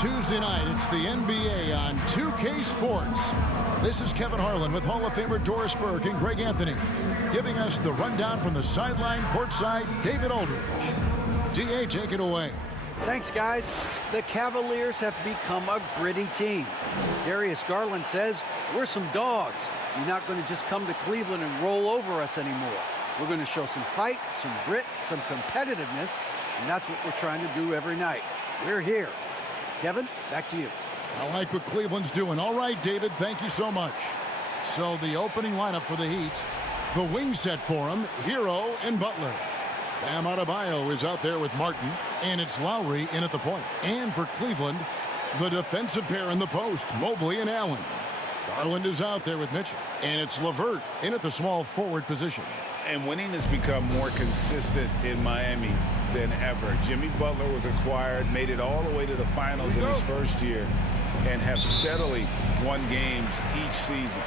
Tuesday night, it's the NBA on 2K Sports. This is Kevin Harlan with Hall of Famer Doris Burke and Greg Anthony, giving us the rundown from the sideline courtside, David Aldridge. DA, take it away. Thanks, guys. The Cavaliers have become a gritty team. Darius Garland says, we're some dogs. You're not going to just come to Cleveland and roll over us anymore. We're going to show some fight, some grit, some competitiveness, and that's what we're trying to do every night. We're here. Kevin, back to you. I like what Cleveland's doing. All right, David, thank you so much. So the opening lineup for the Heat, the wing set for him, Hero and Butler. Bam Adebayo is out there with Martin, and it's Lowry in at the point. And for Cleveland, the defensive pair in the post, Mobley and Allen. Garland is out there with Mitchell, and it's LeVert in at the small forward position. And winning has become more consistent in Miami than ever. Jimmy Butler was acquired, made it all the way to the finals in his first year, and have steadily won games each season.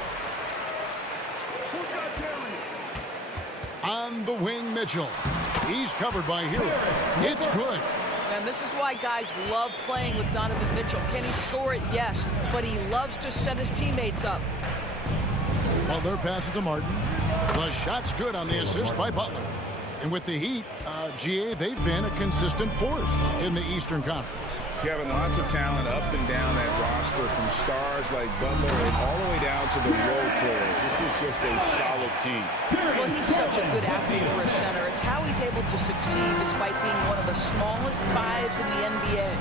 On the wing, Mitchell. He's covered by Hero. It's good. And this is why guys love playing with Donovan Mitchell. Can he score it? Yes. But he loves to set his teammates up. Butler passes to Martin. The shot's good on the assist by Butler. And with the Heat, GA, they've been a consistent force in the Eastern Conference. Kevin, lots of talent up and down that roster, from stars like Butler and all the way down to the role players. This is just a solid team. Well, he's such a good athlete for a center. It's how he's able to succeed despite being one of the smallest fives in the NBA.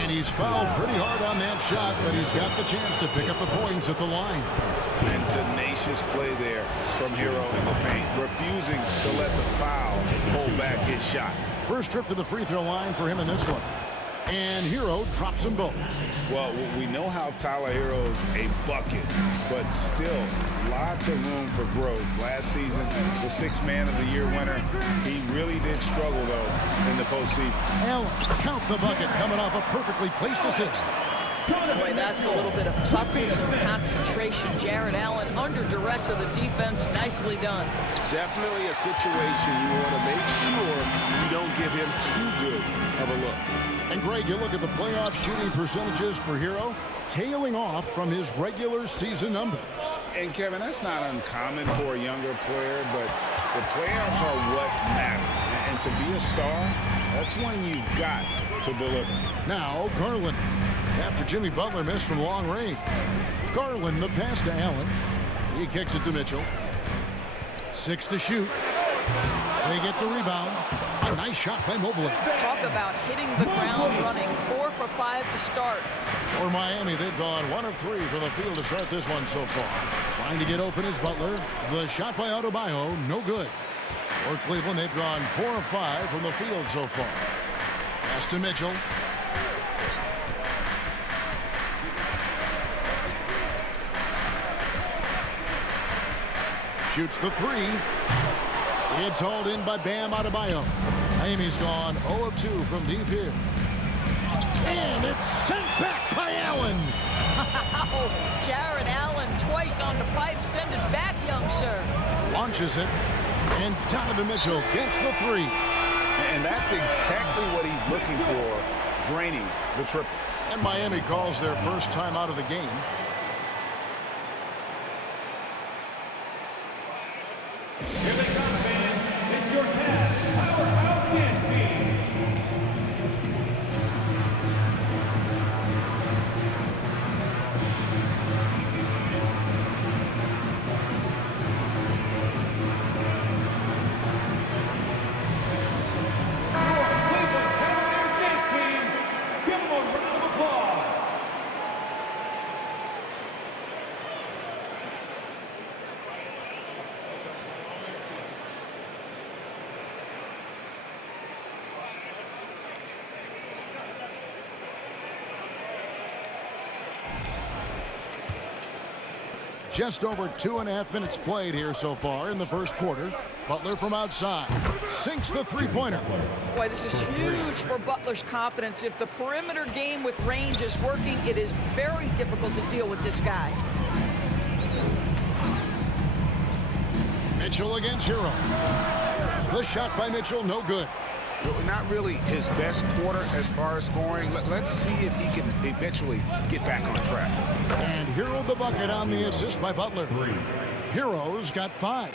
And he's fouled pretty hard on that shot, but he's got the chance to pick up the points at the line. And tenacious play there from Hero in the paint, refusing to let the foul hold back his shot. First trip to the free throw line for him in this one. And Hero drops them both. Well, we know how Tyler Hero's a bucket, but still lots of room for growth. Last season, the Sixth Man of the Year winner, he really did struggle, though, in the postseason. Allen, count the bucket, coming off a perfectly placed assist. Boy, that's a little bit of toughness and concentration. Jared Allen under duress of the defense. Nicely done. Definitely a situation you want to make sure you don't give him too good of a look. And Greg, you look at the playoff shooting percentages for Hero, tailing off from his regular season numbers. And Kevin, that's not uncommon for a younger player, but the playoffs are what matters. And to be a star, that's when you've got to deliver. Now, Garland. After Jimmy Butler missed from long range. Garland, the pass to Allen. He kicks it to Mitchell. 6 to shoot. They get the rebound. A nice shot by Mobley. Talk about hitting the ground running. 4 for 5 to start. For Miami, they've gone 1 of 3 from the field to start this one so far. Trying to get open is Butler. The shot by Adebayo, no good. For Cleveland, they've gone 4 of 5 from the field so far. Pass to Mitchell. Shoots the 3. It's hauled in by Bam Adebayo. Miami's gone 0 of 2 from deep here. And it's sent back by Allen. Jared Allen twice on the pipe. Send it back, young sir. Launches it. And Donovan Mitchell gets the 3. And that's exactly what he's looking for, draining the triple. And Miami calls their first time out of the game. Here they come, fans. It's your Cavs Powerhouse Dance Team. Our Cleveland Cavaliers Dance Team. Give them a round of applause. Just over 2.5 minutes played here so far in the first quarter. Butler from outside sinks the three-pointer. Boy, this is huge for Butler's confidence. If the perimeter game with range is working, it is very difficult to deal with this guy. Mitchell against Hero. The shot by Mitchell, no good. Not really his best quarter as far as scoring. Let's see if he can eventually get back on track. And Hero the bucket on the assist by Butler. Hero's got 5.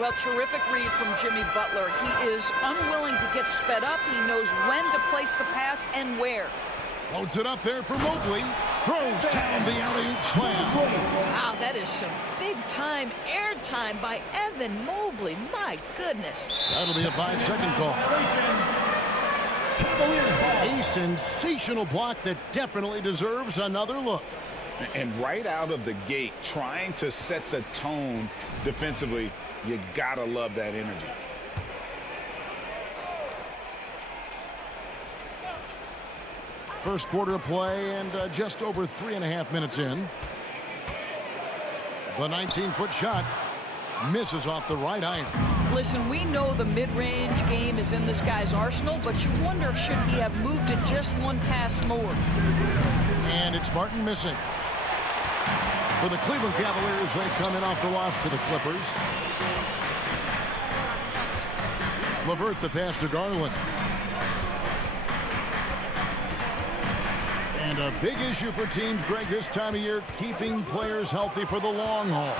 Well, terrific read from Jimmy Butler. He is unwilling to get sped up. He knows when to place the pass and where. Floats it up there for Mobley. Throws down the alley-oop slam. Wow, that is some big-time airtime by Evan Mobley. My goodness. That'll be a 5-second call. A sensational block that definitely deserves another look. And right out of the gate, trying to set the tone defensively, you gotta love that energy. First quarter of play and just over 3.5 minutes in. The 19-foot shot misses off the right iron. Listen, we know the mid-range game is in this guy's arsenal, but you wonder, should he have moved it just one pass more? And it's Martin missing. For the Cleveland Cavaliers, they come in off the loss to the Clippers. LeVert the pass to Garland. And a big issue for teams, Greg, this time of year, keeping players healthy for the long haul.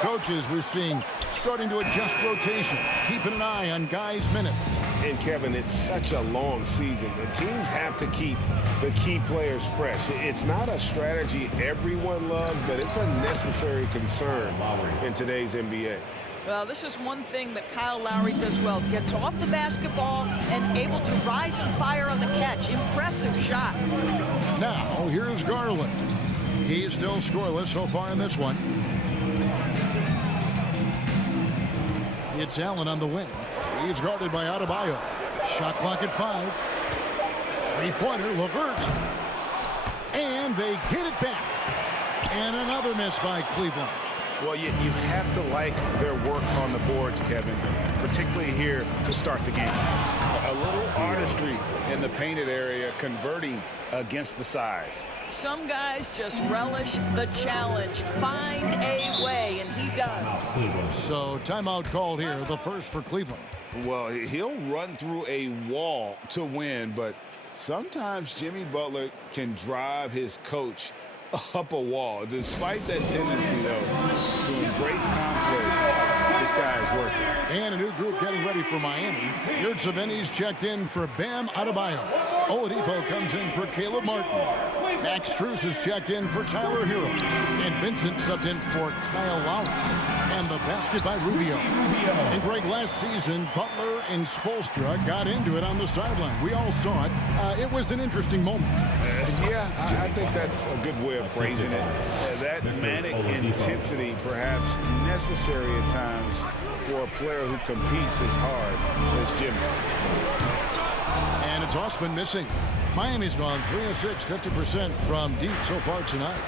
Coaches, we're seeing, starting to adjust rotations, keeping an eye on guys' minutes. And, Kevin, it's such a long season. The teams have to keep the key players fresh. It's not a strategy everyone loves, but it's a necessary concern in today's NBA. Well, this is one thing that Kyle Lowry does well. Gets off the basketball and able to rise and fire on the catch. Impressive shot. Now, here's Garland. He's still scoreless so far in this one. It's Allen on the wing. He's guarded by Adebayo. Shot clock at 5. Three-pointer, LeVert. And they get it back. And another miss by Cleveland. Well, you have to like their work on the boards, Kevin, particularly here to start the game. A little artistry in the painted area, converting against the size. Some guys just relish the challenge. Find a way, and he does. So timeout called here, the first for Cleveland. Well, he'll run through a wall to win, but sometimes Jimmy Butler can drive his coach up a wall. Despite that tendency, though, to embrace conflict, this guy is working. And a new group getting ready for Miami. Yurtseven's checked in for Bam Adebayo. Oladipo comes in for Caleb Martin. Max Strus is checked in for Tyler Hero. And Vincent subbed in for Kyle Lowry. And the basket by Rubio. And Greg, last season, Butler and Spoelstra got into it on the sideline. We all saw it. It was an interesting moment. Yeah, I think that's a good way of phrasing it. That manic intensity, perhaps necessary at times for a player who competes as hard as Jimmy. And it's Osman missing. Miami's gone 3 of 6, 50% from deep so far tonight.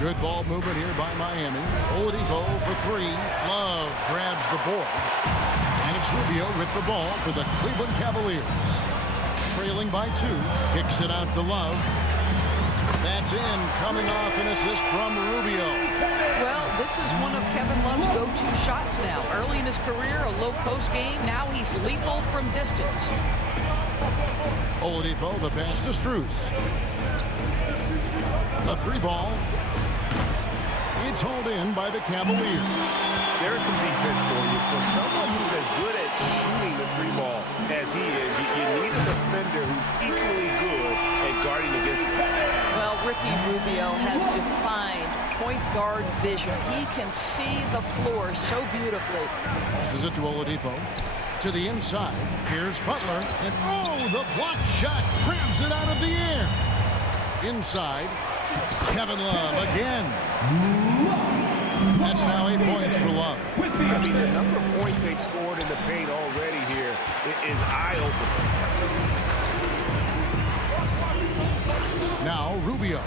Good ball movement here by Miami. Oladipo for 3. Love grabs the board. And it's Rubio with the ball for the Cleveland Cavaliers. Trailing by 2. Kicks it out to Love. That's in. Coming off an assist from Rubio. Well, this is one of Kevin Love's go-to shots now. Early in his career, a low post game. Now he's lethal from distance. Oladipo, the pass to Strus. The 3 ball. It's hauled in by the Cavaliers. There's some defense for you. For someone who's as good at shooting the 3 ball as he is, you need a defender who's equally good at guarding against that. Well, Ricky Rubio has defined point guard vision. He can see the floor so beautifully. Passes it to Oladipo. To the inside. Here's Butler. And oh, the block shot grabs it out of the air. Inside. Kevin Love again. That's now 8 points for Love. I mean, the number of points they've scored in the paint already here is eye-opening. Now Rubio.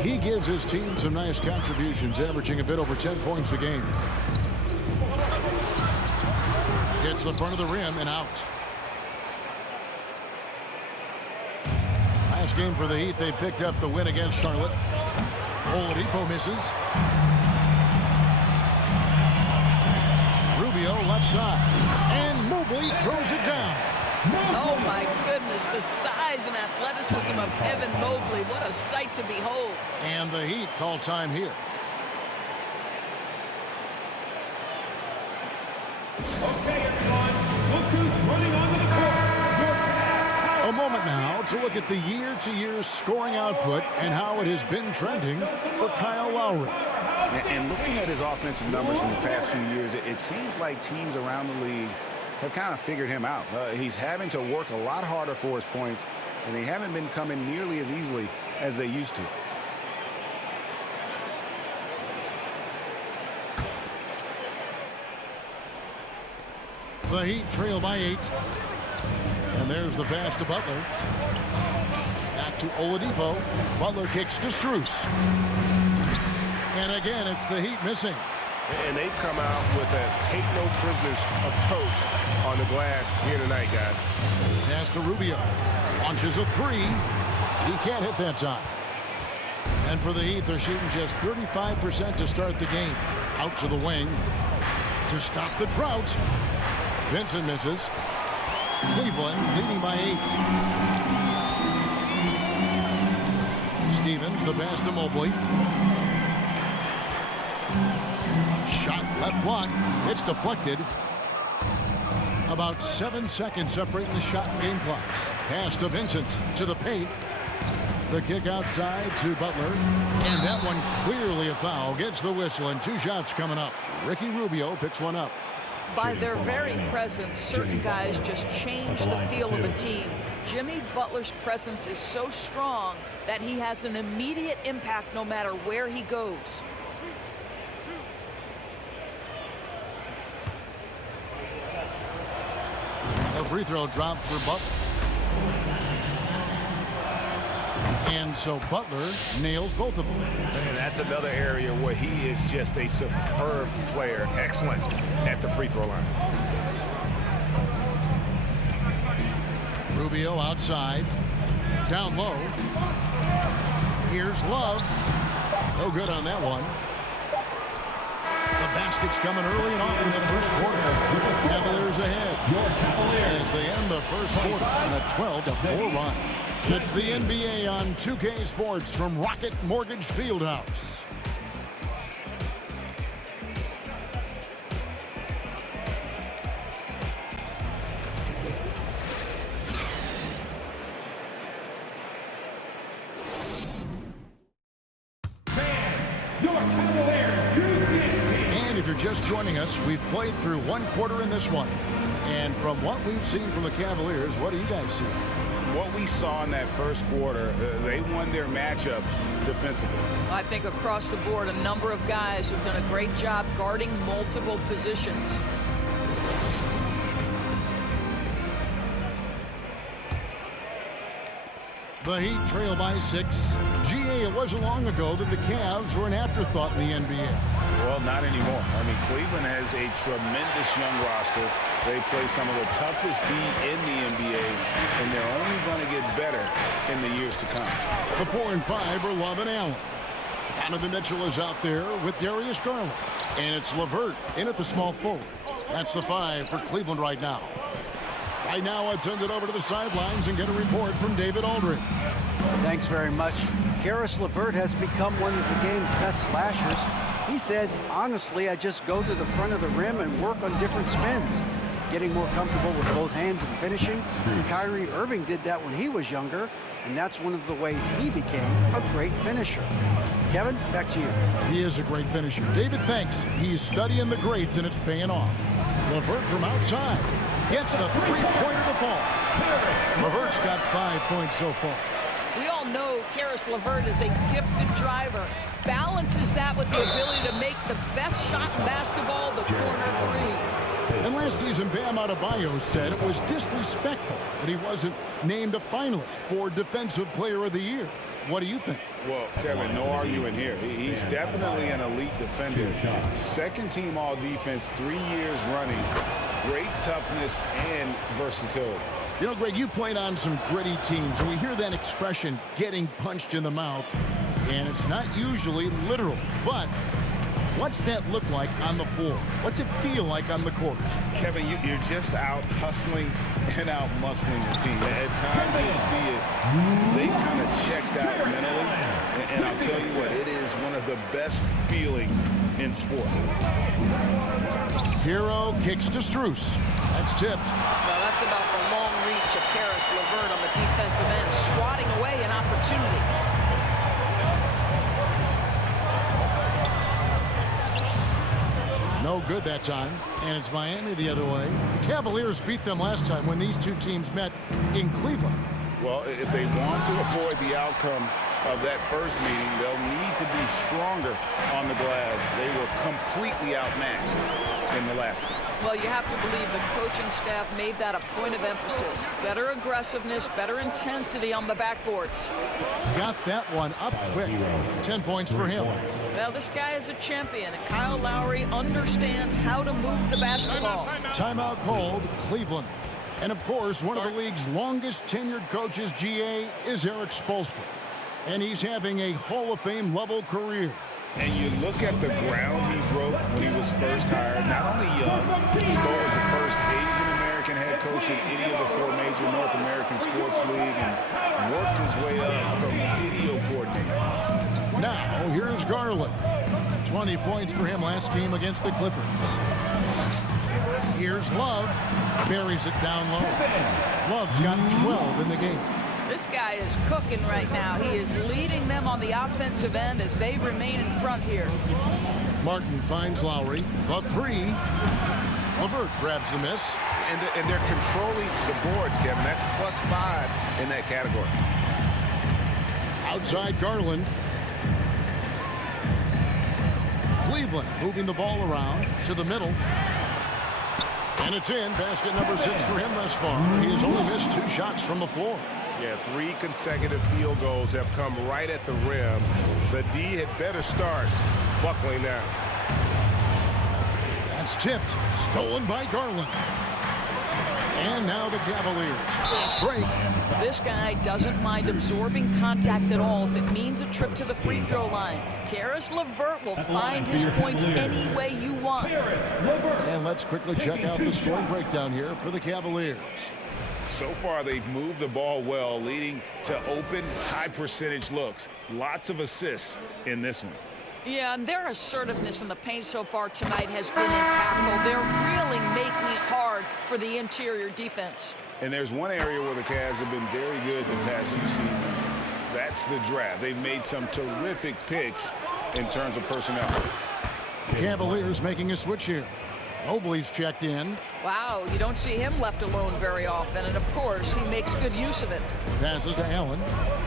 He gives his team some nice contributions, averaging a bit over 10 points a game. Hits the front of the rim and out. Last game for the Heat, they picked up the win against Charlotte. Oladipo misses. Rubio left side. And Mobley Mobley throws it down. Oh, my goodness, the size and athleticism of Evan Mobley. What a sight to behold. And the Heat call time here. Okay, everyone. Look who's running onto the court. A moment now to look at the year-to-year scoring output and how it has been trending for Kyle Lowry. And looking at his offensive numbers from the past few years, it seems like teams around the league have kind of figured him out. He's having to work a lot harder for his points, and they haven't been coming nearly as easily as they used to. The Heat trail by 8. And there's the pass to Butler. Back to Oladipo. Butler kicks to Strus. And again, it's the Heat missing. And they've come out with a take-no-prisoners approach on the glass here tonight, guys. Pass to Rubio. Launches a 3. He can't hit that time. And for the Heat, they're shooting just 35% to start the game. Out to the wing. To stop the drought. Vincent misses. Cleveland leading by 8. Stevens, the pass to Mobley. Shot left block. It's deflected. About 7 seconds separating the shot and game clocks. Pass to Vincent to the paint. The kick outside to Butler. And that one clearly a foul. Gets the whistle and 2 shots coming up. Ricky Rubio picks one up. By their very presence, certain guys just change the feel of a team. Jimmy Butler's presence is so strong that he has an immediate impact no matter where he goes. A free throw drop for Butler. And so Butler nails both of them. And that's another area where he is just a superb player. Excellent at the free throw line. Rubio outside. Down low. Here's Love. No good on that one. The basket's coming early and often in the first quarter. Cavaliers ahead as they end the first quarter on a 12-4 run. It's the NBA on 2K Sports from Rocket Mortgage Fieldhouse. And if you're just joining us, we've played through 1 quarter in this one. And from what we've seen from the Cavaliers, what do you guys see? What we saw in that first quarter, they won their matchups defensively. I think across the board, a number of guys who've done a great job guarding multiple positions. The Heat trail by 6. GA, it wasn't long ago that the Cavs were an afterthought in the NBA. Well, not anymore. I mean, Cleveland has a tremendous young roster. They play some of the toughest D in the NBA, and they're only going to get better in the years to come. The 4 and 5 are Love and Allen. Donovan Mitchell is out there with Darius Garland. And it's LeVert in at the small forward. That's the 5 for Cleveland right now. Right now, let's send it over to the sidelines and get a report from David Aldridge. Thanks very much. Karis LeVert has become one of the game's best slashers. He says, honestly, I just go to the front of the rim and work on different spins. Getting more comfortable with both hands and finishing. Kyrie Irving did that when he was younger, and that's one of the ways he became a great finisher. Kevin, back to you. He is a great finisher. David, thanks. He's studying the greats, and it's paying off. LeVert from outside gets the three-pointer to fall. LeVert's got 5 points so far. We all know Karis LeVert is a gifted driver. Balances that with the ability to make the best shot in basketball, the corner 3. And last season, Bam Adebayo said it was disrespectful that he wasn't named a finalist for Defensive Player of the Year. What do you think? Well, Kevin, no arguing here. He's definitely an elite defender. Second team all defense 3 years running. Great toughness and versatility. You know, Greg, you played on some gritty teams, and we hear that expression, getting punched in the mouth, and it's not usually literal. But What's that look like on the floor? What's it feel like on the court? Kevin, you're just out hustling and out muscling the team. At times you see it, they kind of checked out mentally. And I'll tell you what, it is one of the best feelings in sport. Hero kicks to Strus. That's tipped. Well, that's about the long reach of Caris LeVert on the defensive end, swatting away an opportunity. No good that time, and it's Miami the other way. The Cavaliers beat them last time when these two teams met in Cleveland. Well, if they want to avoid the outcome of that first meeting, they'll need to be stronger on the glass. They were completely outmatched in the last one. Well, you have to believe the coaching staff made that a point of emphasis. Better aggressiveness, better intensity on the backboards. Got that one up quick. 10 points for him. Well, this guy is a champion, and Kyle Lowry understands how to move the basketball. Timeout called, Cleveland. And of course, one of the league's longest tenured coaches, GA, is Eric Spoelstra. And he's having a Hall of Fame level career. And you look at the ground he broke when he was first hired. Not only young, Spo was the first Asian-American head coach in any of the 4 major North American sports leagues and worked his way up from video coordinator. Now, here's Garland. 20 points for him last game against the Clippers. Here's Love. Buries it down low. Love's got 12 in the game. This guy is cooking right now. He is leading them on the offensive end as they remain in front here. Martin finds Lowry. The 3. LeVert grabs the miss. And they're controlling the boards, Kevin. That's +5 in that category. Outside Garland. Cleveland moving the ball around to the middle. And it's in. Basket number 6 for him thus far. He has only missed 2 shots from the floor. Yeah, 3 consecutive field goals have come right at the rim. The D had better start buckling down. That's tipped. Stolen by Garland. And now the Cavaliers. Fast break. This guy doesn't mind absorbing contact at all if it means a trip to the free throw line. Caris LeVert will find his points any way you want. And let's quickly check out the scoring breakdown here for the Cavaliers. So far, they've moved the ball well, leading to open, high-percentage looks. Lots of assists in this one. Yeah, and their assertiveness in the paint so far tonight has been impactful. They're really making it hard for the interior defense. And there's one area where the Cavs have been very good the past few seasons. That's the draft. They've made some terrific picks in terms of personnel. Cavaliers making a switch here. Mobley's checked in. Wow, you don't see him left alone very often, and of course, he makes good use of it. Passes to Allen.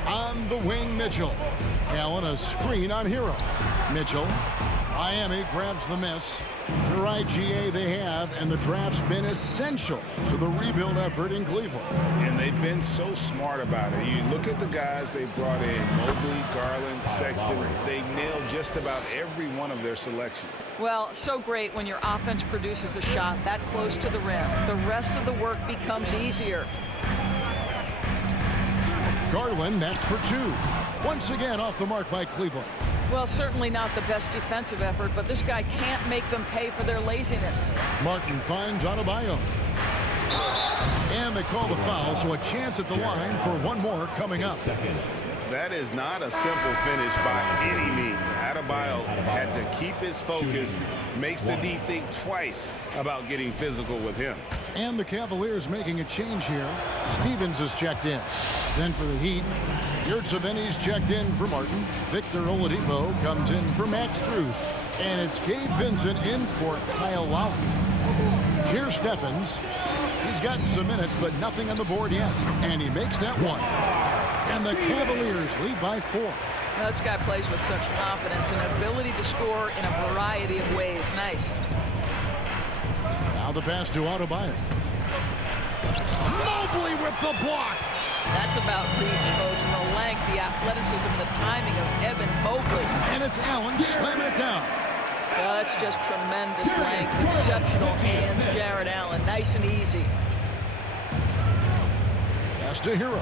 On the wing, Mitchell. Allen a screen on Hero. Mitchell. Miami grabs the miss. You're right, GA, they have, and the draft's been essential to the rebuild effort in Cleveland. And they've been so smart about it. You look at the guys they brought in, Mobley, Garland, Sexton. They nailed just about every one of their selections. Well, so great when your offense produces a shot that close to the rim. The rest of the work becomes easier. Garland, that's for 2. Once again off the mark by Cleveland. Well, certainly not the best defensive effort, but this guy can't make them pay for their laziness. Martin finds Adebayo. And they call the foul, so a chance at the line for one more coming up. That is not a simple finish by any means. Adebayo had to keep his focus, makes the D think twice about getting physical with him. And the Cavaliers making a change here. Stevens is checked in. Then for the Heat, Yurtseven's checked in for Martin. Victor Oladipo comes in for Max Strus. And it's Gabe Vincent in for Kyle Lowry. Here's Stephens. He's gotten some minutes, but nothing on the board yet. And he makes that one. And the Cavaliers lead by 4. Now, this guy plays with such confidence and ability to score in a variety of ways. Nice. Now the pass to Adebayo. Mobley with the block. That's about reach, folks. The length, the athleticism, the timing of Evan Mobley. And it's Allen slamming it down. Well, that's just tremendous length. Exceptional hands, Jared Allen. Nice and easy. Pass to Hero.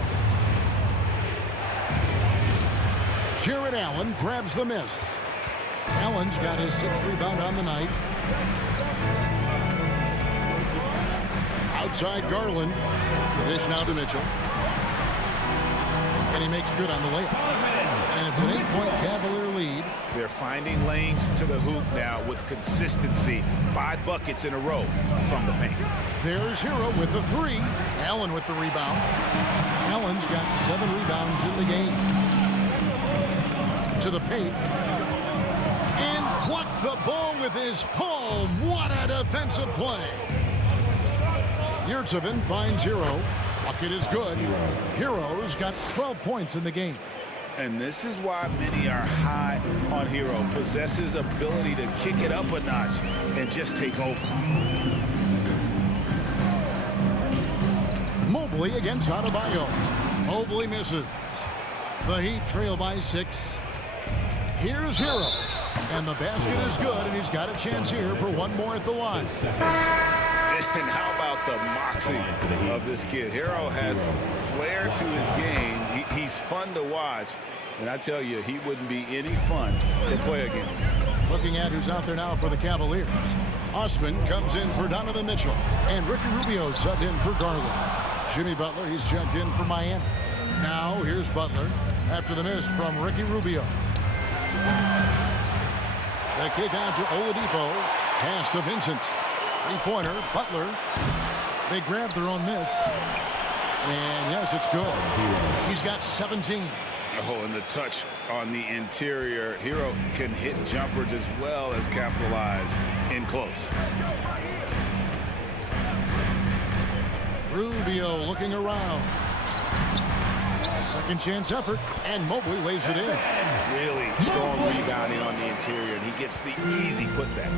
Jared Allen grabs the miss. Allen's got his 6th rebound on the night. Outside Garland. The dish now to Mitchell. And he makes good on the layup. And it's an 8-point Cavalier lead. They're finding lanes to the hoop now with consistency. 5 buckets in a row from the paint. There's Hero with the 3. Allen with the rebound. Allen's got 7 rebounds in the game. To the paint. And blocked the ball with his palm. What a defensive play. Yurtsevin finds Hero. Bucket is good. Hero's got 12 points in the game. And this is why many are high on Hero. Possesses ability to kick it up a notch and just take over. Mobley against Adebayo. Mobley misses. The Heat trail by 6. Here's Hero. And the basket is good, and he's got a chance here for one more at the line. And how about the moxie of this kid? Hero has flair to his game. He's fun to watch. And I tell you, he wouldn't be any fun to play against. Looking at who's out there now for the Cavaliers. Osman comes in for Donovan Mitchell. And Ricky Rubio subbed in for Garland. Jimmy Butler, he's checked in for Miami. Now here's Butler after the miss from Ricky Rubio. The kick out to Oladipo. Pass to Vincent. 3-pointer, Butler. They grabbed their own miss. And yes, it's good. He's got 17. Oh, and the touch on the interior. Hero can hit jumpers as well as capitalize in close. Rubio looking around. A second chance effort, and Mobley lays it in. Really strong rebounding on the interior, and he gets the easy putback.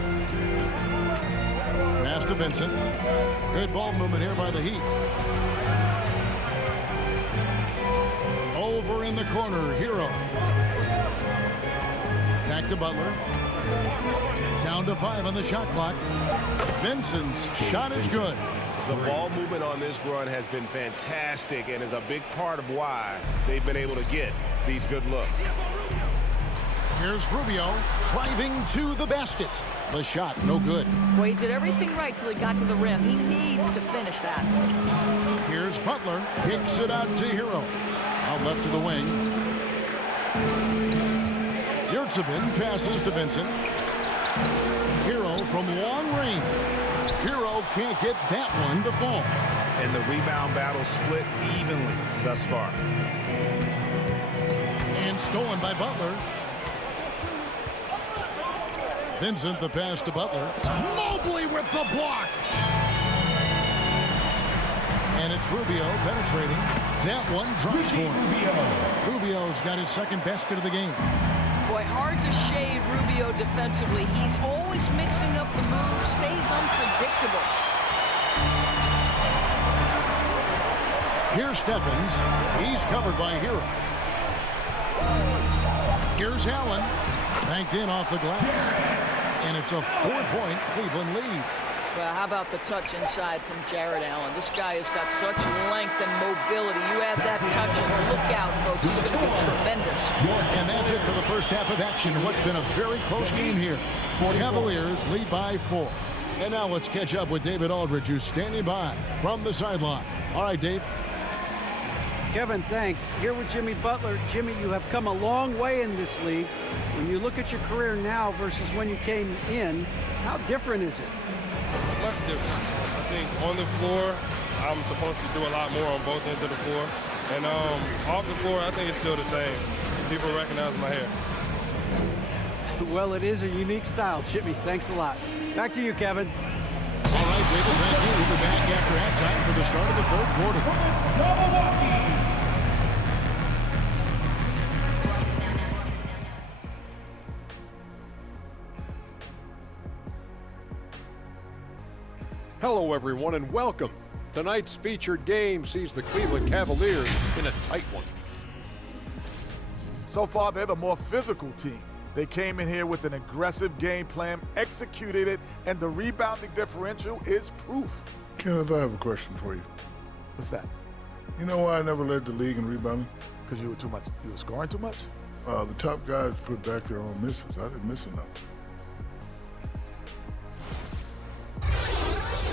Pass to Vincent. Good ball movement here by the Heat. Over in the corner, Hero. Back to Butler. Down to 5 on the shot clock. Vincent's shot is good. The ball movement on this run has been fantastic and is a big part of why they've been able to get these good looks. Here's Rubio driving to the basket. The shot, no good. Boy, he did everything right till he got to the rim. He needs to finish that. Here's Butler. Kicks it out to Hero. Out left to the wing. Yurtsevin passes to Vincent. Hero from long range. Hero can't get that one to fall. And the rebound battle split evenly thus far. And stolen by Butler. Vincent, the pass to Butler. Mobley with the block. And it's Rubio penetrating. That one drops for him. Rubio's got his second basket of the game. Boy, hard to shade Rubio defensively. He's always mixing up the moves, stays unpredictable. Here's Stephens. He's covered by Hero. Here's Allen. Banked in off the glass. And it's a 4-point Cleveland lead. Well, how about the touch inside from Jared Allen? This guy has got such length and mobility. You add that touch and look out, folks. He's going to be tremendous. And that's it for the first half of action in what's been a very close game here. Cavaliers lead by 4. And now let's catch up with David Aldridge, who's standing by from the sideline. All right, Dave. Kevin, thanks. Here with Jimmy Butler. Jimmy, you have come a long way in this league. When you look at your career now versus when you came in, how different is it? Much different. I think on the floor, I'm supposed to do a lot more on both ends of the floor. And off the floor, I think it's still the same. People recognize my hair. Well, it is a unique style. Jimmy, thanks a lot. Back to you, Kevin. All right, David, thank you. We'll be back after halftime for the start of the third quarter. Hello, everyone, and welcome. Tonight's featured game sees the Cleveland Cavaliers in a tight one. So far, they're the more physical team. They came in here with an aggressive game plan, executed it, and the rebounding differential is proof. Kenneth, I have a question for you. What's that? You know why I never led the league in rebounding? Because you were scoring too much? The top guys put back their own misses. I didn't miss enough.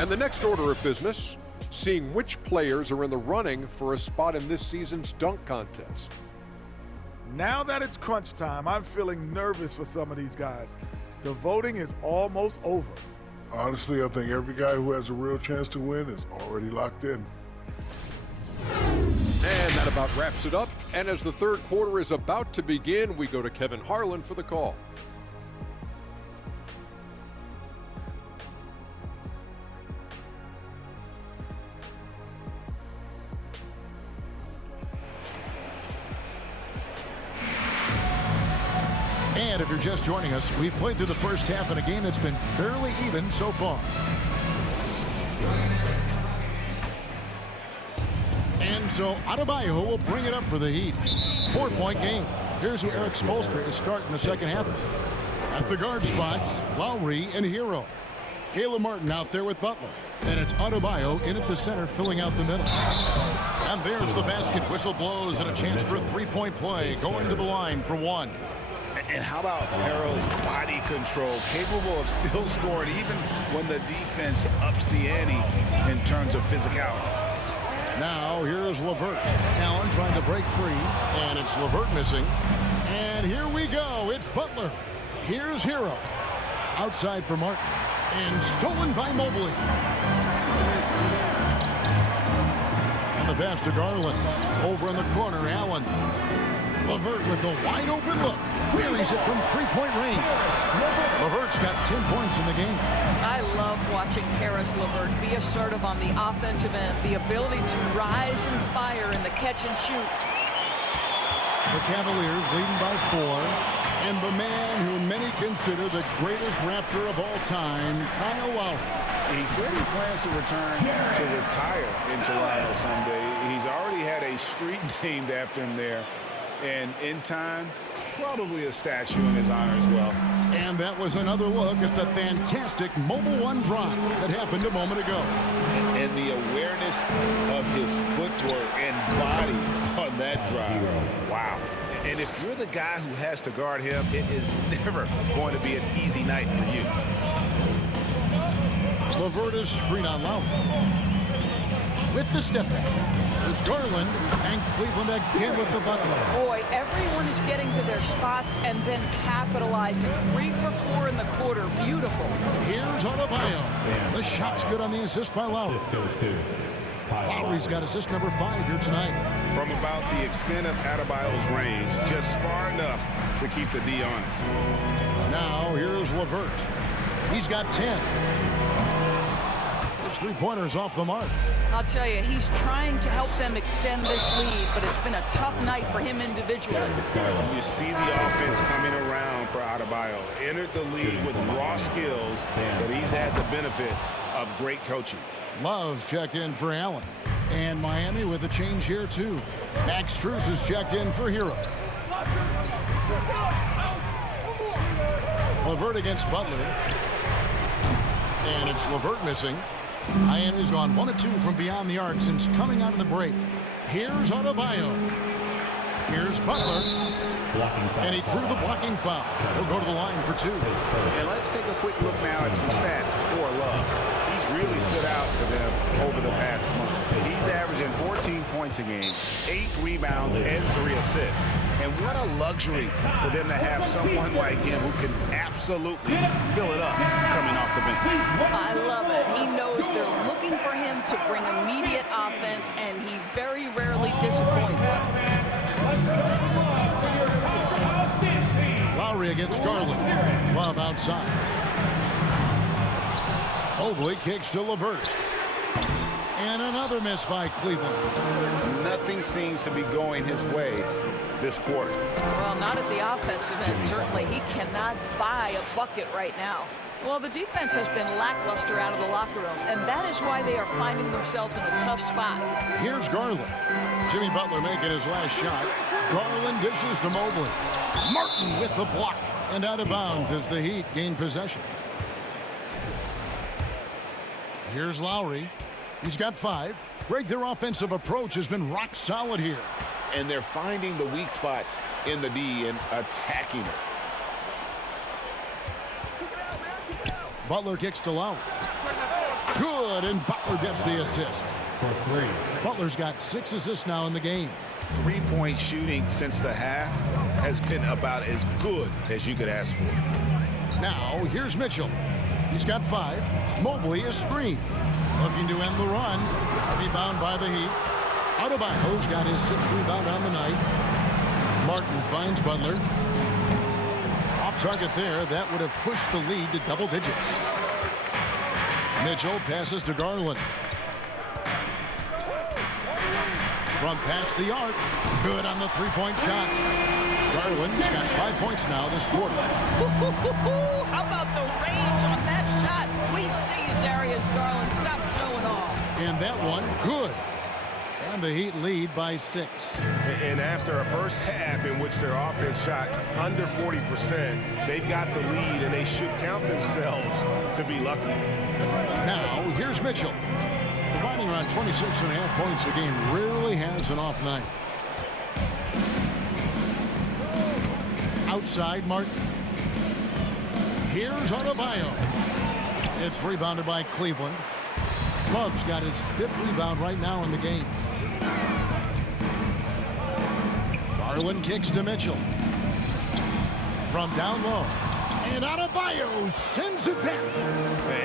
And the next order of business, seeing which players are in the running for a spot in this season's dunk contest. Now that it's crunch time, I'm feeling nervous for some of these guys. The voting is almost over. Honestly, I think every guy who has a real chance to win is already locked in. And that about wraps it up. And as the third quarter is about to begin, we go to Kevin Harlan for the call. And if you're just joining us, we've played through the first half in a game that's been fairly even so far. And so Adebayo will bring it up for the Heat. 4-point game. Here's who Eric Spoelstra is starting the second half. At the guard spots, Lowry and Hero. Caleb Martin out there with Butler. And it's Adebayo in at the center, filling out the middle. And there's the basket. Whistle blows and a chance for a three-point play. Going to the line for one. And how about Harrell's body control, capable of still scoring even when the defense ups the ante in terms of physicality. Now here's LeVert. Allen trying to break free, and it's LeVert missing. And here we go. It's Butler. Here's Hero. Outside for Martin. And stolen by Mobley. And the pass to Garland. Over in the corner, Allen. LeVert with the wide open look. Buries it from three-point range. LeVert's got 10 points in the game. I love watching Karis LeVert be assertive on the offensive end. The ability to rise and fire in the catch and shoot. The Cavaliers leading by 4. And the man who many consider the greatest Raptor of all time, Kyle Lowry. He said he plans to return to retire in Toronto someday. He's already had a street named after him there. And in time, probably a statue in his honor as well. And that was another look at the fantastic Mobile One drive that happened a moment ago. And the awareness of his footwork and body on that drive. Wow. And if you're the guy who has to guard him, it is never going to be an easy night for you. LeVert is screen on Lowry. With the step back. It's Garland, and Cleveland again with the bucket. Boy, everyone is getting to their spots and then capitalizing. 3 for 4 in the quarter. Beautiful. Here's Adebayo. The shot's good on the assist by Lowry. Lowry's got assist number 5 here tonight. From about the extent of Adebayo's range, just far enough to keep the D honest. Now here's LeVert. He's got 10. His three-pointers off the mark. I'll tell you, he's trying to help them extend this lead, but it's been a tough night for him individually. You see the offense coming around for Adebayo. Entered the league with raw skills, but he's had the benefit of great coaching. Love's checked in for Allen. And Miami with a change here, too. Max Strus is checked in for Hero. LeVert against Butler. And it's LeVert missing. Miami's gone 1 of 2 from beyond the arc since coming out of the break. Here's Adebayo. Here's Butler. And he drew the blocking foul. He'll go to the line for 2. And let's take a quick look now at some stats for Love. He's really stood out for them over the past month. He's averaging 14 points a game, 8 rebounds, and 3 assists. And what a luxury for them to have someone like him who can absolutely fill it up coming off the bench. I love it. He knows they're looking for him to bring immediate offense, and he very rarely disappoints. Lowry against Garland. Love outside. Mobley kicks to LeVert. And another miss by Cleveland. Nothing seems to be going his way this quarter. Well, not at the offensive end, certainly. He cannot buy a bucket right now. Well, the defense has been lackluster out of the locker room, and that is why they are finding themselves in a tough spot. Here's Garland. Jimmy Butler making his last shot. Garland dishes to Mobley. Martin with the block. And out of bounds as the Heat gain possession. Here's Lowry. He's got 5. Greg, their offensive approach has been rock solid here. And they're finding the weak spots in the D and attacking it. Butler kicks to Lowry. Good, and Butler gets the assist. Butler's got 6 assists now in the game. Three-point shooting since the half has been about as good as you could ask for. Now, here's Mitchell. He's got 5. Mobley is screen. Looking to end the run. Rebound by the Heat. Adebayo's got his 6th rebound on the night. Martin finds Butler. Off target there. That would have pushed the lead to double digits. Mitchell passes to Garland. From past the arc. Good on the three-point shot. Garland's got 5 points now this quarter. How about the range on that shot? We see you, Darius Garland. Stop showing off. And that one, good. And the Heat lead by 6. And after a first half in which their offense shot under 40%, they've got the lead, and they should count themselves to be lucky. Now, here's Mitchell. Providing around 26.5 points a game, rarely has an off night. Outside, Martin. Here's Adebayo. It's rebounded by Cleveland. Love's got his 5th rebound right now in the game. Garland kicks to Mitchell. From down low. And Adebayo sends it back.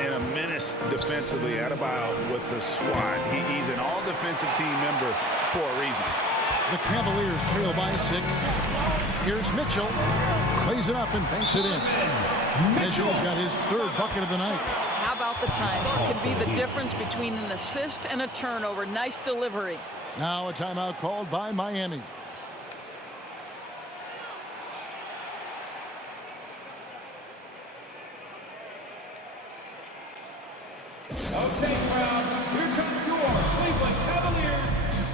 And a menace defensively. Adebayo with the swat. He's an all-defensive team member for a reason. The Cavaliers trail by 6. Here's Mitchell. Plays it up and banks it in. Mitchell's got his 3rd bucket of the night. How about the timing? It can be the difference between an assist and a turnover. Nice delivery. Now a timeout called by Miami. Okay, crowd, here comes your Cleveland Cavaliers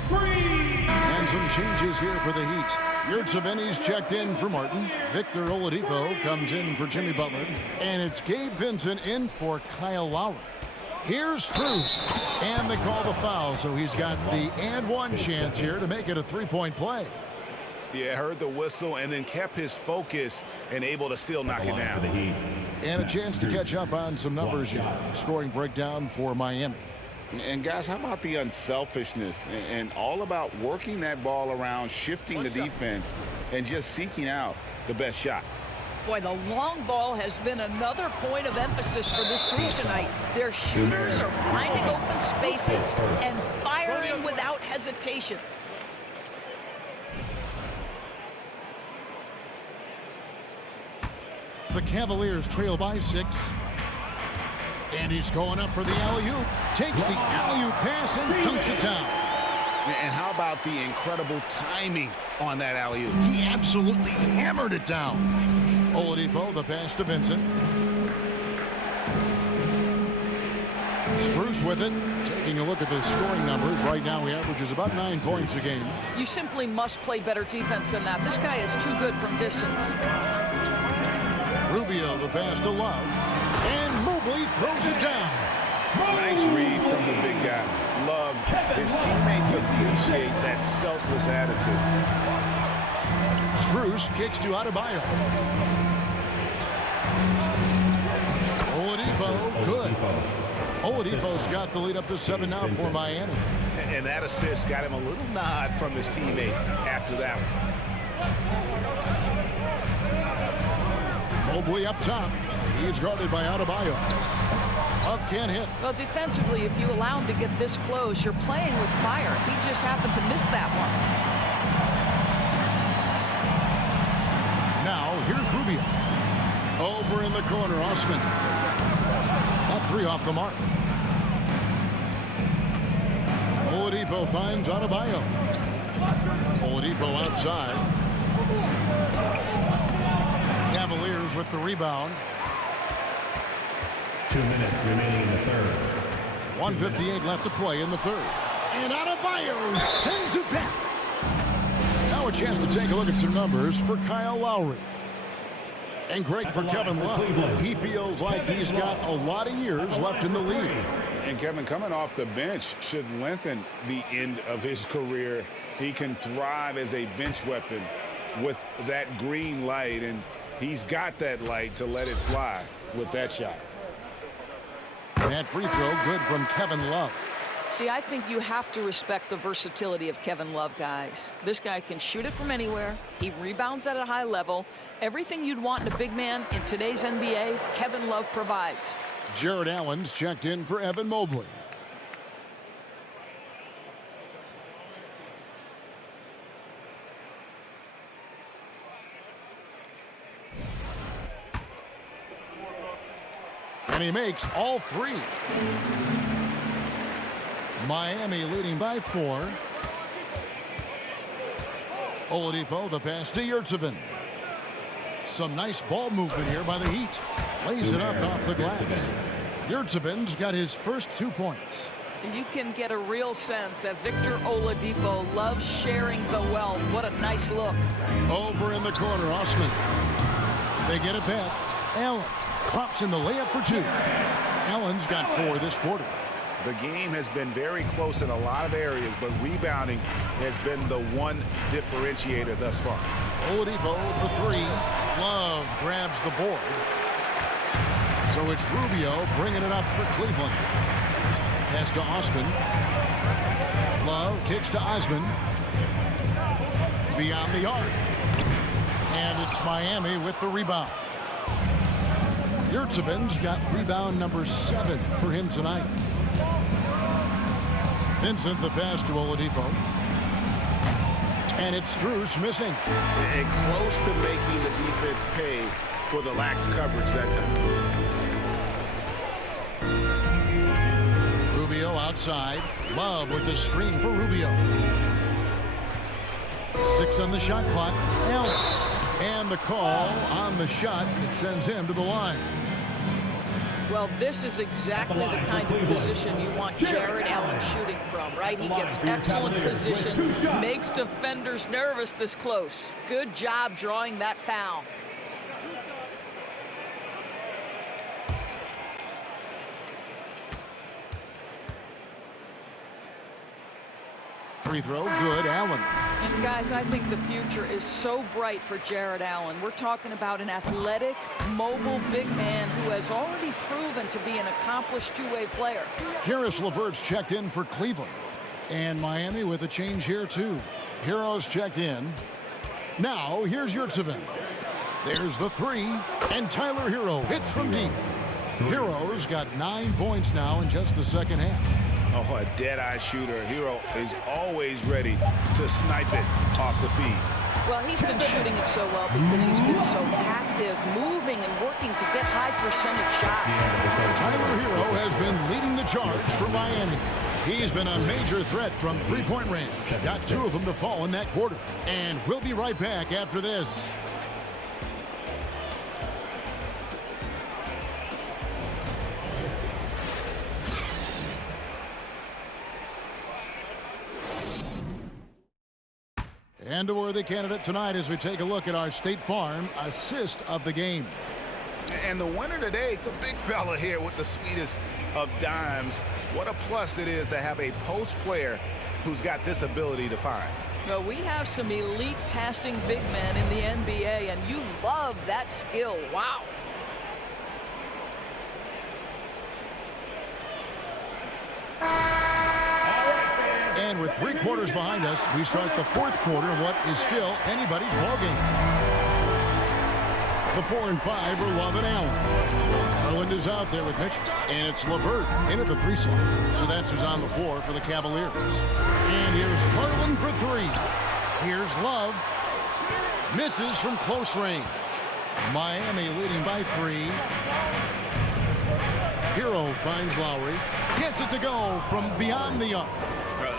scream! And some changes here for the Heat. Yurtseveni's checked in for Martin. Victor Oladipo comes in for Jimmy Butler. And it's Gabe Vincent in for Kyle Lowry. Here's Strus. And they call the foul, so he's got the and one chance here to make it a 3-point play. Yeah, heard the whistle and then kept his focus and able to still knock it down. And a chance to catch up on some numbers here. Scoring breakdown for Miami. And guys, how about the unselfishness and all about working that ball around, shifting the defense, and just seeking out the best shot? Boy, the long ball has been another point of emphasis for this group tonight. Their shooters are finding open spaces and firing without hesitation. The Cavaliers trail by 6. And he's going up for the alley-oop. Takes the alley-oop pass and dunks it down. And how about the incredible timing on that alley-oop? He absolutely hammered it down. Oladipo, the pass to Vincent. Strus with it. Taking a look at the scoring numbers. Right now he averages about 9 points a game. You simply must play better defense than that. This guy is too good from distance. Rubio, the pass to Love. And Mobley throws it down. Nice read from the big guy. Love. His teammates appreciate that selfless attitude. Strus kicks to Adebayo. Oladipo, good. Oladipo's got the lead up to 7 now for Miami. And that assist got him a little nod from his teammate after that one. Mobley up top. He's guarded by Adebayo. Love can't hit. Well, defensively, if you allow him to get this close, you're playing with fire. He just happened to miss that one. Now, here's Rubio. Over in the corner, Osman. That 3 off the mark. Oladipo finds Adebayo. Oladipo outside. Cavaliers with the rebound. 2 minutes remaining in the third. 1:58 left to play in the third. And Adebayo sends it back. Now a chance to take a look at some numbers for Kyle Lowry. And great for Kevin Love. He feels like he's got a lot of years left in the league. And Kevin, coming off the bench should lengthen the end of his career. He can thrive as a bench weapon with that green light, and he's got that light to let it fly with that shot. That free throw good from Kevin Love. See, I think you have to respect the versatility of Kevin Love, guys. This guy can shoot it from anywhere. He rebounds at a high level. Everything you'd want in a big man in today's NBA, Kevin Love provides. Jared Allen's checked in for Evan Mobley. And he makes all three. Miami leading by 4. Oladipo, the pass to Yurtseven. Some nice ball movement here by the Heat. Lays it up off the glass. Yurtseven's got his first 2 points. You can get a real sense that Victor Oladipo loves sharing the wealth. What a nice look. Over in the corner, Osman. They get it back. Allen drops in the layup for 2. Allen's got 4 this quarter. The game has been very close in a lot of areas, but rebounding has been the one differentiator thus far. Oladipo for 3. Love grabs the board. So it's Rubio bringing it up for Cleveland. Pass to Osman. Love kicks to Osman. Beyond the arc. And it's Miami with the rebound. Yurtseven's got rebound number 7 for him tonight. Vincent the pass to Oladipo. And it's Strus missing. And close to making the defense pay for the lax coverage that time. Rubio outside. Love with the screen for Rubio. 6 on the shot clock. Allen. And the call on the shot that sends him to the line. Well, this is exactly the kind of position you want Jared Allen shooting from, right? He gets excellent position, makes defenders nervous this close. Good job drawing that foul. Free throw, good, Allen. And guys, I think the future is so bright for Jared Allen. We're talking about an athletic, mobile big man who has already proven to be an accomplished two-way player. Karis LeVert's checked in for Cleveland. And Miami with a change here, too. Hero's checked in. Now, here's Yurtseven. There's the 3. And Tyler Hero hits from deep. Hero's got 9 points now in just the second half. Oh, a dead-eye shooter. Hero is always ready to snipe it off the feed. Well, he's been shooting it so well because he's been so active, moving and working to get high percentage shots. Tyler Hero has been leading the charge for Miami. He's been a major threat from three-point range. Got 2 of them to fall in that quarter. And we'll be right back after this. And a worthy candidate tonight as we take a look at our State Farm assist of the game. And the winner today, the big fella here with the sweetest of dimes. What a plus it is to have a post player who's got this ability to find. Well, we have some elite passing big men in the NBA, and you love that skill. Wow. And with 3 quarters behind us, we start the 4th quarter of what is still anybody's ballgame. The 4 and 5 are Love and Allen. Garland is out there with Mitchell. And it's LeVert in at the 3 slot. So that's who's on the floor for the Cavaliers. And here's Garland for 3. Here's Love. Misses from close range. Miami leading by 3. Hero finds Lowry. Gets it to go from beyond the arc.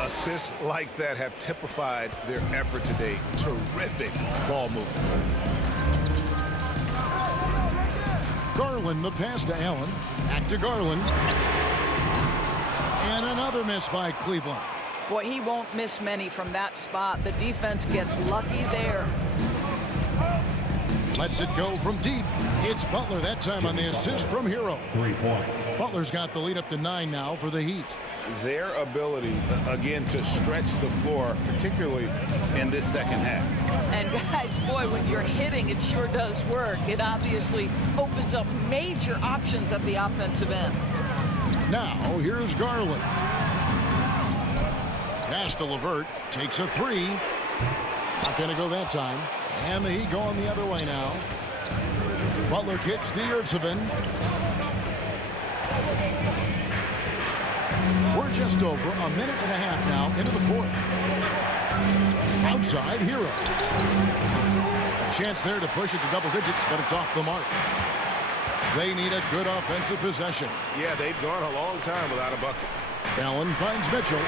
Assists like that have typified their effort today. Terrific ball movement. Garland, the pass to Allen. Back to Garland. And another miss by Cleveland. Boy, he won't miss many from that spot. The defense gets lucky there. Lets it go from deep. It's Butler that time on the assist from Hero. 3 points. Butler's got the lead up to 9 now for the Heat. their ability, again, to stretch the floor, particularly in this second half. And guys, boy, when you're hitting, it sure does work. It obviously opens up major options at the offensive end. Now, here's Garland. Pass to LeVert. Takes a three. Not going to go that time. And the Heat going the other way now. Butler kicks to Yurtseven. We're just over a minute and a half now into the fourth. Outside, Hero. A chance there to push it to double digits, but it's off the mark. They need a good offensive possession. Yeah, they've gone a long time without a bucket. Allen finds Mitchell.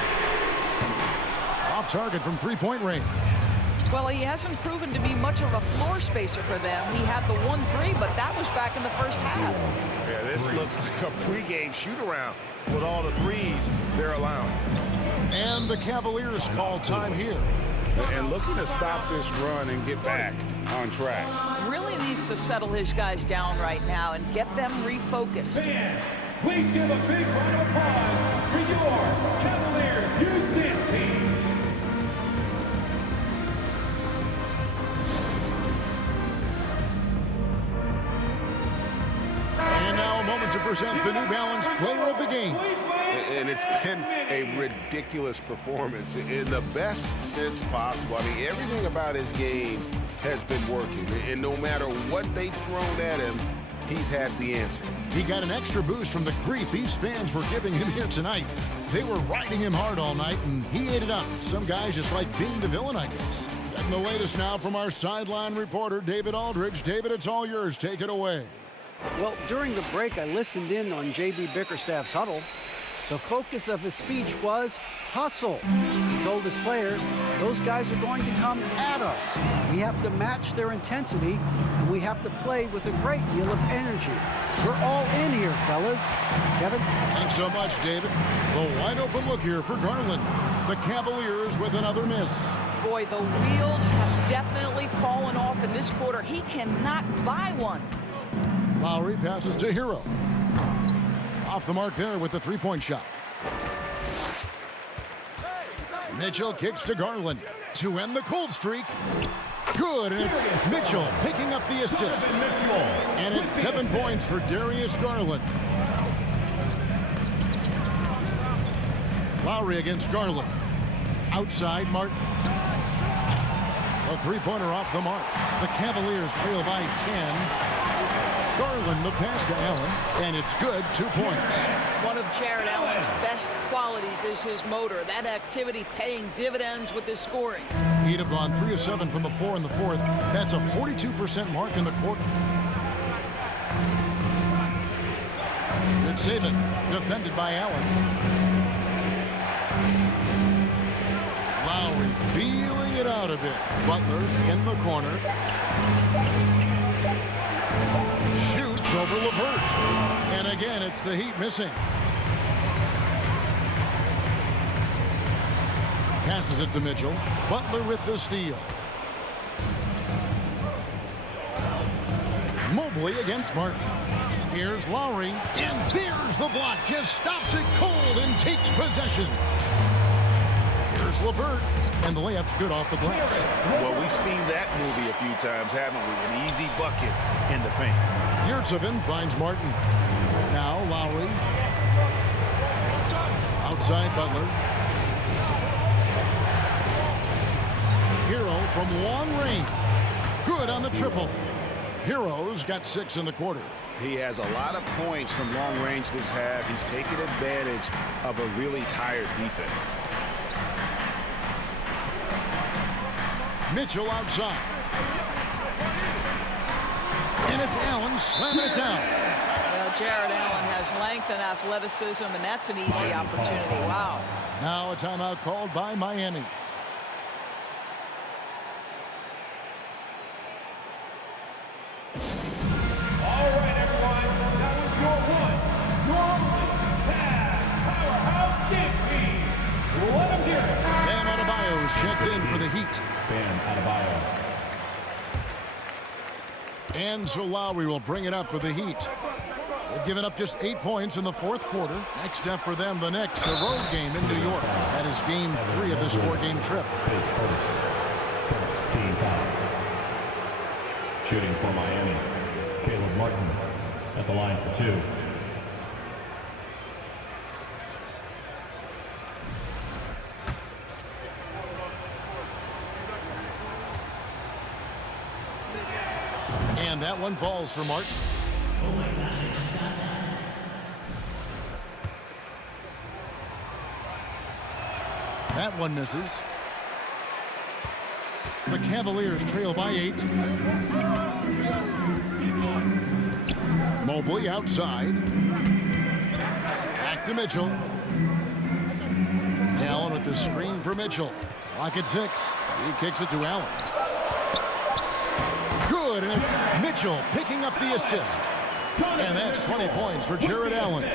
Off target from three-point range. Well, he hasn't proven to be much of a floor spacer for them. He had the 1-3, but that was back in the first half. Yeah, this looks like a pregame shoot-around with all the threes they're allowing. And the Cavaliers call time here. And looking to stop this run and get back on track. Really needs to settle his guys down right now and get them refocused. Fans, please give a big round of applause for your Cavaliers Youth Dance Team. And now a moment to present the New Balance Player of the Game. And it's been a ridiculous performance in the best sense possible. I mean, everything about his game has been working. And no matter what they've thrown at him, he's had the answer. He got an extra boost from the grief these fans were giving him here tonight. They were riding him hard all night, and he ate it up. Some guys just like being the villain, I guess. Getting the latest now from our sideline reporter, David Aldridge. David, it's all yours. Take it away. Well, during the break, I listened in on J.B. Bickerstaff's huddle. The focus of his speech was hustle. He told his players, those guys are going to come at us. We have to match their intensity, and we have to play with a great deal of energy. We're all in here, fellas. Kevin? Thanks so much, David. The wide open look here for Garland. The Cavaliers with another miss. Boy, the wheels have definitely fallen off in this quarter. He cannot buy one. Lowry passes to Hero. Off the mark there with the three-point shot. Mitchell kicks to Garland to end the cold streak. Good, and it's Mitchell picking up the assist. And it's 7 points for Darius Garland. Lowry against Garland. Outside, Martin. A three-pointer off the mark. The Cavaliers trail by 10. Garland, the pass to Allen, and it's good, 2 points. One of Jared Allen's best qualities is his motor. That activity paying dividends with his scoring. He'd have gone 3 of 7 from the floor in the fourth. That's a 42% mark in the quarter. Good saving, defended by Allen. Lowry feeling it out a bit. Butler in the corner. Over LeVert. And again, it's the Heat missing. Passes it to Mitchell. Butler with the steal. Mobley against Martin. Here's Lowry. And there's the block. Just stops it cold and takes possession. Here's LeVert. And the layup's good off the glass. Well, we've seen that movie a few times, haven't we? An easy bucket in the paint. Yurtseven finds Martin. Now Lowry. Outside Butler. Hero from long range. Good on the triple. Hero's got 6 in the quarter. He has a lot of points from long range this half. He's taken advantage of a really tired defense. Mitchell outside. And it's Allen slamming it down. Well, Jared Allen has length and athleticism, and that's an easy opportunity. Wow. Now a timeout called by Miami. All right, everyone. That was your one, your only powerhouse dance team. Let them hear it. Bam Adebayo is checked in for the Heat. Bam Adebayo. And so Lowry will bring it up for the Heat. They've given up just 8 points in the fourth quarter. Next step for them, the Knicks, a road game in New York. That is game 3 of this 4-game trip. First team foul. Shooting for Miami, Caleb Martin at the line for 2. And that one falls for Martin. That one misses. The Cavaliers trail by 8. Mobley outside. Back to Mitchell. Allen with the screen for Mitchell. Clock at 6. He kicks it to Allen. Good, and it's Mitchell picking up the assist. And that's 20 points for Jared Allen.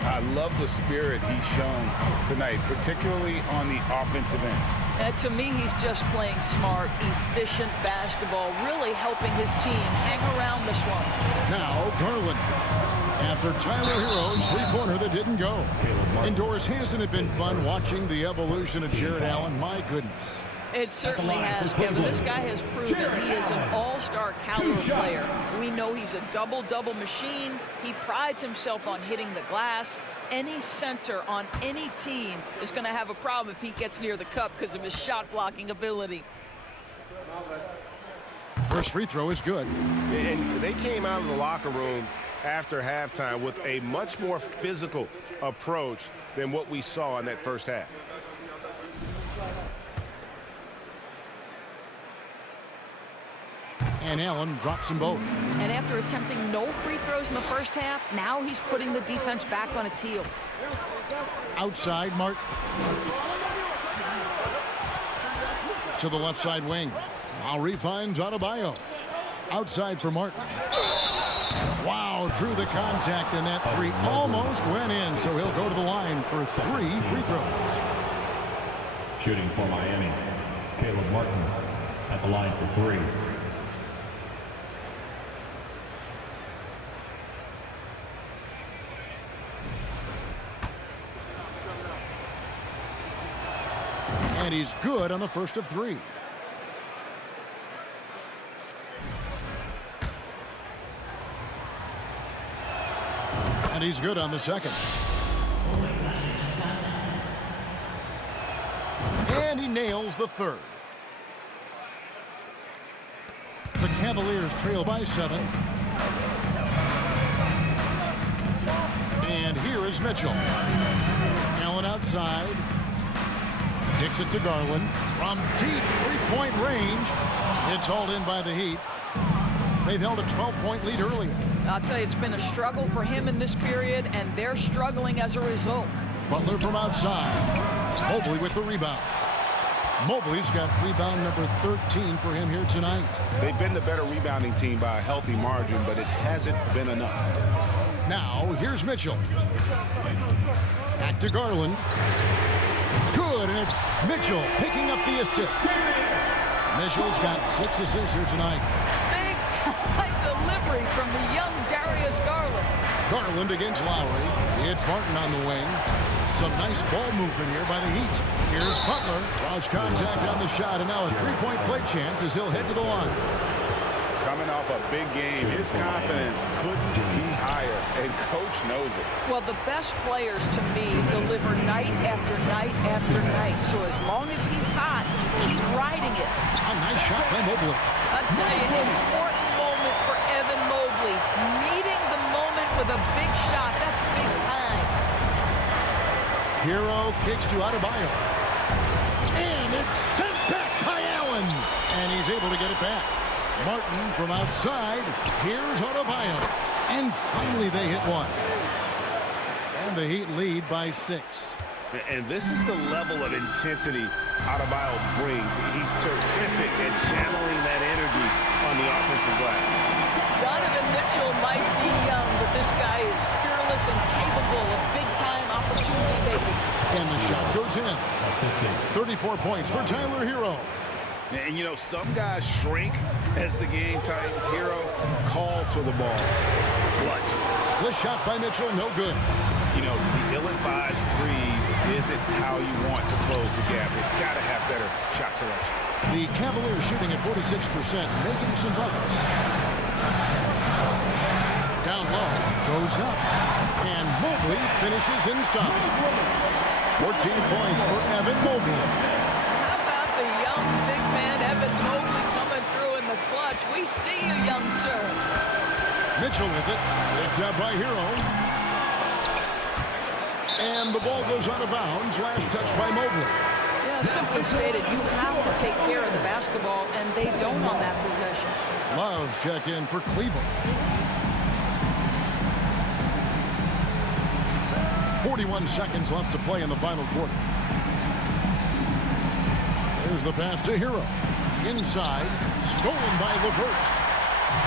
I love the spirit he's shown tonight, particularly on the offensive end. And to me, he's just playing smart, efficient basketball, really helping his team hang around this one. Now, Garland. After Tyler Hero's three-pointer that didn't go. Indoors, hasn't it been fun watching the evolution of Jared Allen? My goodness. It certainly has, Kevin. This guy has proven he is an all-star caliber player. We know he's a double-double machine. He prides himself on hitting the glass. Any center on any team is going to have a problem if he gets near the cup because of his shot-blocking ability. First free throw is good. And they came out of the locker room after halftime with a much more physical approach than what we saw in that first half. And Allen drops them both. And after attempting no free throws in the first half, now he's putting the defense back on its heels. Outside, Martin. To the left side wing. Lowry finds Adebayo. Outside for Martin. Wow, drew the contact, and that three almost went in, so he'll go to the line for 3 free throws. Shooting for Miami, Caleb Martin at the line for 3. And he's good on the first of 3. And he's good on the second. And he nails the third. The Cavaliers trail by 7. And here is Mitchell. Allen outside. Kicks it to Garland. From deep three-point range. It's hauled in by the Heat. They've held a 12-point lead earlier. I'll tell you, it's been a struggle for him in this period, and they're struggling as a result. Butler from outside. Mobley with the rebound. Mobley's got rebound number 13 for him here tonight. They've been the better rebounding team by a healthy margin, but it hasn't been enough. Now, here's Mitchell. Back to Garland. Good, and it's Mitchell picking up the assist. Mitchell's got 6 assists here tonight. Big time delivery from the young Darius Garland. Garland against Lowry. It's Martin on the wing. Some nice ball movement here by the Heat. Here's Butler. Draws contact on the shot, and now a three-point play chance as he'll head to the line. Coming off a big game, his confidence couldn't be higher, and Coach knows it. Well, the best players, to me, deliver night after night after night. So as long as he's hot, keep riding it. A nice shot by Mobley. I'll tell you, an important moment for Evan Mobley. Meeting the moment with a big shot. That's big time. Hero kicks to Adebayo. And it's sent back by Allen. And he's able to get it back. Martin from outside. Here's Adebayo. And finally they hit one. And the Heat lead by 6. And this is the level of intensity Adebayo brings. He's terrific at channeling that energy on the offensive glass. Donovan Mitchell might be young, but this guy is fearless and capable of big-time opportunity making. And the shot goes in. 34 points for Tyler Hero. And, you know, some guys shrink as the game tightens. Hero calls for the ball. Clutch. The shot by Mitchell, no good. You know, the ill-advised threes isn't how you want to close the gap. You've got to have better shot selection. The Cavaliers shooting at 46%, making some buckets. Down low, goes up, and Mobley finishes inside. 14 points for Evan Mobley. How about the young big man Evan Mobley coming through in the clutch? We see you, young sir. Mitchell with it, picked up by Hero. And the ball goes out of bounds. Last touch by Mobley. Yeah, simply stated, you have to take care of the basketball, and they don't on that possession. Love check in for Cleveland. 41 seconds left to play in the final quarter. There's the pass to Hero. Inside, stolen by LeVert.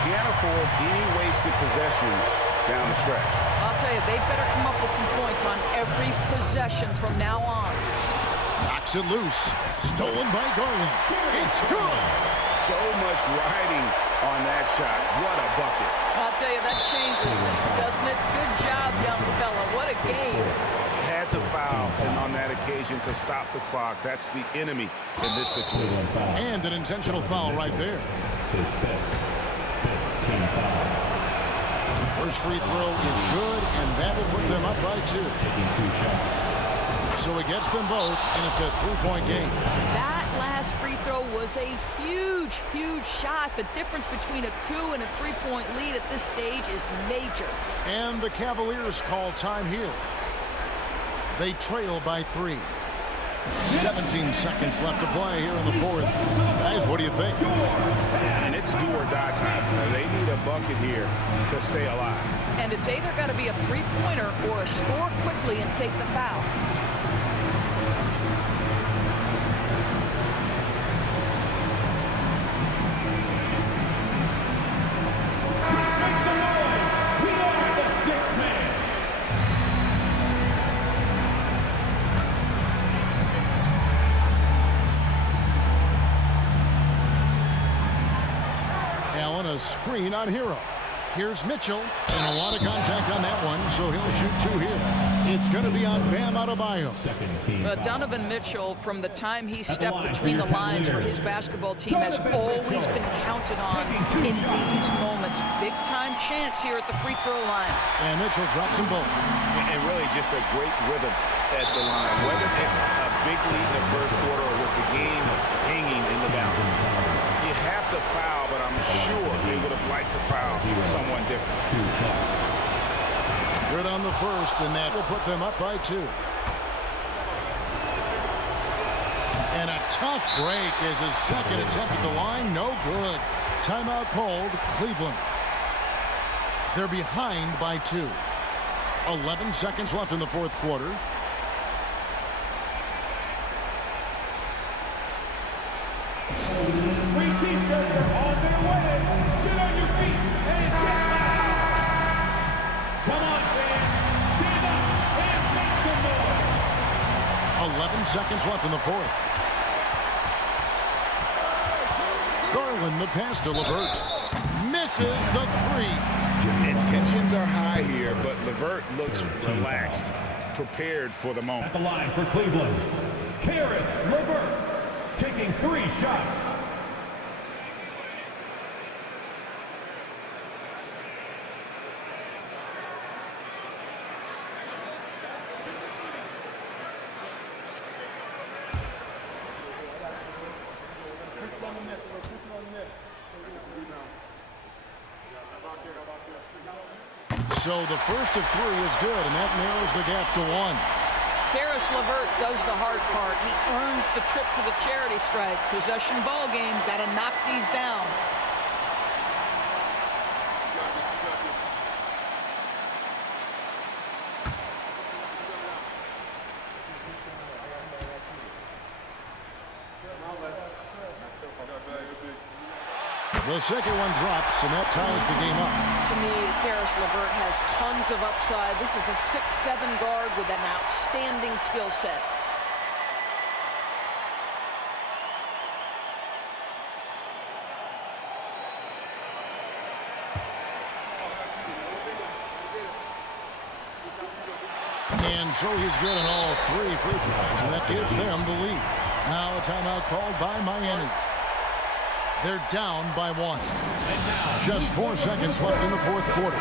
Can't afford any wasted possessions down the stretch. I'll tell you, they better come up with some points on every possession from now on. Knocks it loose. Stolen by Garland. It's good. So much riding on that shot. What a bucket. I'll tell you, that changes things, doesn't it? Good job, young fella. What a game. Had to foul, and on that occasion to stop the clock. That's the enemy in this situation. And an intentional foul right there. First free throw is good, and that will put them up by 2. So he gets them both, and it's a 3-point game. That last free throw was a huge, huge shot. The difference between a 2 and a 3-point lead at this stage is major. And the Cavaliers call time here. They trail by 3. 17 seconds left to play here in the fourth. Guys, what do you think? And it's do or die time. They need a bucket here to stay alive. And it's either got to be a 3-pointer or a score quickly and take the foul. A screen on Hero. Here's Mitchell, and a lot of contact on that one, so he'll shoot 2 here. It's going to be on Bam Adebayo. Donovan Mitchell, from the time he stepped between the lines for his basketball team, has always been counted on in these moments. Big-time chance here at the free throw line. And Mitchell drops them both. And really just a great rhythm at the line. Whether it's a big lead in the first quarter or with the game hanging in the balance. You have to foul, but I'm sure they would have liked to foul someone different. Good on the first, and that will put them up by 2. And a tough break is his second attempt at the line. No good. Timeout called Cleveland. They're behind by 2. 11 seconds left in the fourth quarter. Free t-shirts are on their way. Get on your feet and get loud. Come on, fans. Stand up and make some noise. 11 seconds left in the fourth. Garland, the pass to LeVert. Misses the 3. Intentions are high here, but LeVert looks relaxed, prepared for the moment. At the line for Cleveland, Karis LeVert, taking 3 shots. So the first of 3 is good, and that narrows the gap to 1. Karis LeVert does the hard part. He earns the trip to the charity stripe. Possession ball game. Got to knock these down. The second one drops, and that ties the game up. To me, Karis LeVert has tons of upside. This is a 6'7" guard with an outstanding skill set. And so he's good on all 3 free throws, and that gives them the lead. Now a timeout called by Miami. They're down by 1. Just 4 seconds left in the fourth quarter.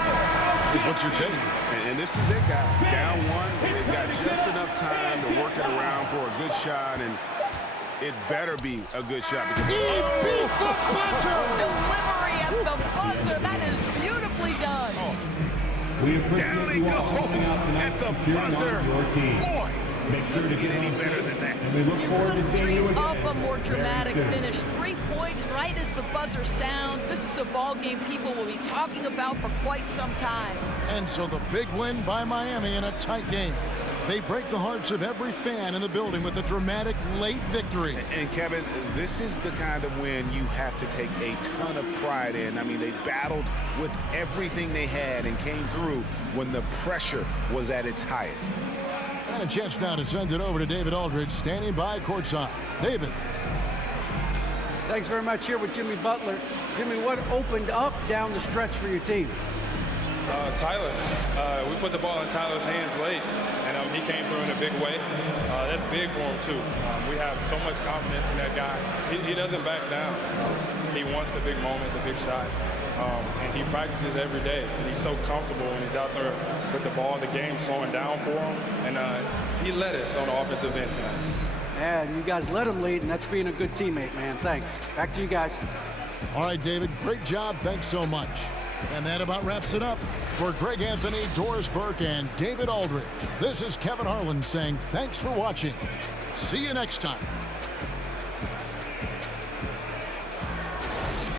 Here's what you're taking. And this is it, guys. Down 1. They've got just enough time to work it around for a good shot, and it better be a good shot. Because he beat the buzzer! Delivery at the buzzer. That is beautifully done. Down it goes at the buzzer. Boy, make sure to get any better than that. You couldn't dream up a more dramatic finish. 3 points right as the buzzer sounds. This is a ball game people will be talking about for quite some time. And so the big win by Miami in a tight game. They break the hearts of every fan in the building with a dramatic late victory. And Kevin, this is the kind of win you have to take a ton of pride in. I mean, they battled with everything they had and came through when the pressure was at its highest. And a chance now to send it over to David Aldridge, standing by courtside. David. Thanks very much. Here with Jimmy Butler. Jimmy, what opened up down the stretch for your team? Tyler. We put the ball in Tyler's hands late, and he came through in a big way. That's big for him, too. We have so much confidence in that guy. He doesn't back down. He wants the big moment, the big shot, and he practices every day. And he's so comfortable when he's out there with the ball. The game's slowing down for him, and he led us on the offensive end tonight. Yeah, you guys let him lead, and that's being a good teammate, man. Thanks. Back to you guys. All right, David, great job. Thanks so much. And that about wraps it up. For Greg Anthony, Doris Burke, and David Aldridge, this is Kevin Harlan saying thanks for watching. See you next time.